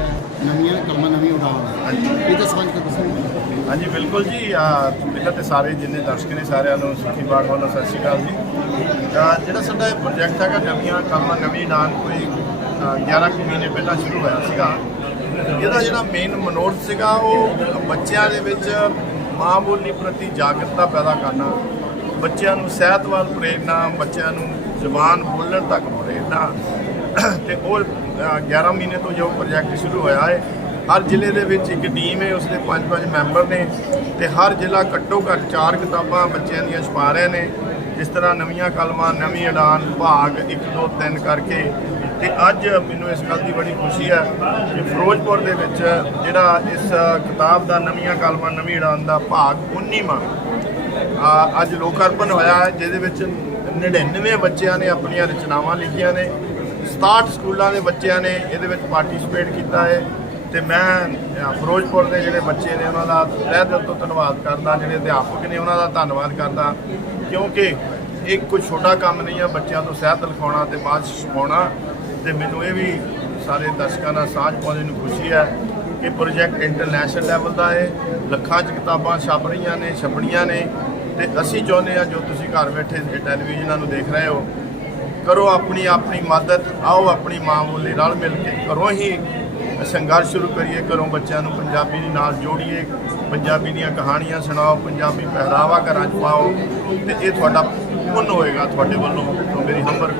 ਹੈ ਨਵੀਆਂ ਕਲਮਾਂ ਨਵੀਂ ਉਡਾਨ ਹਾਂਜੀ। ਇਹਦੇ ਸੰਬੰਧ ਵਿੱਚ ਦੱਸੋ ਹਾਂਜੀ, ਬਿਲਕੁਲ ਜੀ। ਆ ਪਹਿਲਾਂ ਤੇ ਸਾਰੇ ਜਿੰਨੇ ਦਰਸ਼ਕ ਨੇ ਸਾਰਿਆਂ ਨੂੰ ਸੁਖੀ ਬਾਗ ਵੱਲੋਂ ਸਤਿ ਸ਼੍ਰੀ ਅਕਾਲ ਜੀ। ਅਹ ਜਿਹੜਾ ਸਾਡਾ ਇਹ ਪ੍ਰੋਜੈਕਟ ਹੈਗਾ, ਨਵੀਆਂ ਕਲਮਾਂ ਨਵੀਂ ਨਾਨ ਕੋਈ ਅਹ 11 ਕੁ ਮਹੀਨੇ ਪਹਿਲਾਂ ਸ਼ੁਰੂ ਹੋਇਆ ਸੀਗਾ। ਇਹਦਾ ਜਿਹੜਾ ਮੇਨ ਮਨੋਰਥ ਸੀਗਾ, ਉਹ ਬੱਚਿਆਂ ਦੇ ਵਿੱਚ ਮਾਂ ਬੋਲੀ ਪ੍ਰਤੀ ਜਾਗਰੂਕਤਾ ਪੈਦਾ ਕਰਨਾ, ਬੱਚਿਆਂ ਨੂੰ ਸਿਹਤ ਵੱਲ ਪ੍ਰੇਰਨਾ ਬੱਚਿਆਂ ਨੂੰ ਜ਼ੁਬਾਨ ਬੋਲਣ ਤੱਕ ਪ੍ਰੇਰਨਾ ਤੇ ਉਹ, ਅਹ 11 ਮਹੀਨੇ ਤੋਂ ਜੋ ਪ੍ਰੋਜੈਕਟ ਸ਼ੁਰੂ ਹੋਇਆ ਹੈ, ਹਰ ਜ਼ਿਲ੍ਹੇ ਦੇ ਵਿੱਚ ਇੱਕ ਟੀਮ ਹੈ, ਉਸਦੇ ਪੰਜ ਪੰਜ ਮੈਂਬਰ ਨੇ ਤੇ ਹਰ ਜ਼ਿਲ੍ਹਾ ਘੱਟੋ ਘੱਟ ਚਾਰ ਕਿਤਾਬਾਂ ਬੱਚਿਆਂ ਦੀਆਂ ਛਪਾ ਰਹੇ ਨੇ, ਜਿਸ ਤਰ੍ਹਾਂ ਨਵੀਆਂ ਕਲਮਾਂ, ਨਵੀਂ ਉਡਾਨ, ਭਾਗ 1 2 3 ਕਰਕੇ ਤੇ ਅੱਜ ਮੈਨੂੰ ਇਸ ਗੱਲ ਦੀ ਬੜੀ ਖੁਸ਼ੀ ਹੈ ਕਿ ਫਿਰੋਜ਼ਪੁਰ ਦੇ ਵਿੱਚ ਜਿਹੜਾ ਇਸ ਕਿਤਾਬ ਦਾ ਨਵੀਆਂ ਕਲਮਾਂ, ਨਵੀਂ ਉਡਾਨ ਦਾ ਭਾਗ 19ਵਾਂ ਅੱਜ ਲੋਕ ਅਰਪਣ ਹੋਇਆ ਹੈ, ਜਿਹਦੇ ਵਿੱਚ 99 ਬੱਚਿਆਂ ਨੇ ਆਪਣੀਆਂ ਰਚਨਾਵਾਂ ਲਿਖੀਆਂ ਨੇ। 67 ਸਕੂਲਾਂ ਦੇ ਬੱਚਿਆਂ ਨੇ ਇਹਦੇ ਵਿੱਚ ਪਾਰਟਿਸਿਪੇਟ ਕੀਤਾ ਹੈ ਤੇ ਮੈਂ ਫਿਰੋਜ਼ਪੁਰ ਦੇ ਜਿਹੜੇ ਬੱਚੇ ਨੇ ਉਹਨਾਂ ਦਾ ਤਹਿ ਦਿਲ ਤੋਂ ਧੰਨਵਾਦ ਕਰਦਾ, ਜਿਹੜੇ ਅਧਿਆਪਕ ਨੇ ਉਹਨਾਂ ਦਾ ਧੰਨਵਾਦ ਕਰਦਾ, ਕਿਉਂਕਿ ਇਹ ਕੋਈ ਛੋਟਾ ਕੰਮ ਨਹੀਂ ਆ ਬੱਚਿਆਂ ਤੋਂ ਸਹਿਤ ਲਿਖਾਉਣਾ ਤੇ ਬਾਅਦ 'ਚ ਸਿਖਾਉਣਾ ਤੇ ਮੈਨੂੰ ਇਹ ਵੀ ਸਾਰੇ ਦਰਸ਼ਕਾਂ ਨਾਲ ਸਾਂਝ ਪਾਉਣ ਨੂੰ ਖੁਸ਼ੀ ਹੈ ਕਿ ਪ੍ਰੋਜੈਕਟ ਇੰਟਰਨੈਸ਼ਨਲ ਲੈਵਲ ਦਾ ਹੈ, ਲੱਖਾਂ 'ਚ ਕਿਤਾਬਾਂ ਛਪ ਰਹੀਆਂ ਨੇ, ਛਪਣੀਆਂ ਨੇ ਤੇ ਅਸੀਂ ਚਾਹੁੰਦੇ ਆ ਜੋ ਤੁਸੀਂ ਘਰ ਬੈਠੇ ਇਹ ਟੈਲੀਵਿਜ਼ਨਾਂ ਨੂੰ ਦੇਖ ਰਹੇ ਹੋ ਕਰੋ ਆਪਣੀ ਆਪਣੀ ਮਦਦ, ਆਓ ਆਪਣੀ ਮਾਂ ਬੋਲੀ ਨਾਲ ਮਿਲ ਕੇ ਘਰੋਂ ਹੀ ਸੰਘਰਸ਼ ਸ਼ੁਰੂ ਕਰੀਏ, ਘਰੋਂ ਬੱਚਿਆਂ ਨੂੰ ਪੰਜਾਬੀ ਦੇ ਨਾਲ ਜੋੜੀਏ, ਪੰਜਾਬੀ ਦੀਆਂ ਕਹਾਣੀਆਂ ਸੁਣਾਓ, ਪੰਜਾਬੀ ਪਹਿਰਾਵਾ ਘਰਾਂ 'ਚ ਪਾਓ ਤੇ ਇਹ ਤੁਹਾਡਾ ਪੁੰਨ ਹੋਏਗਾ, ਤੁਹਾਡੇ ਵੱਲੋਂ ਤੋਂ ਮੇਰੀ ਹੰਬਰ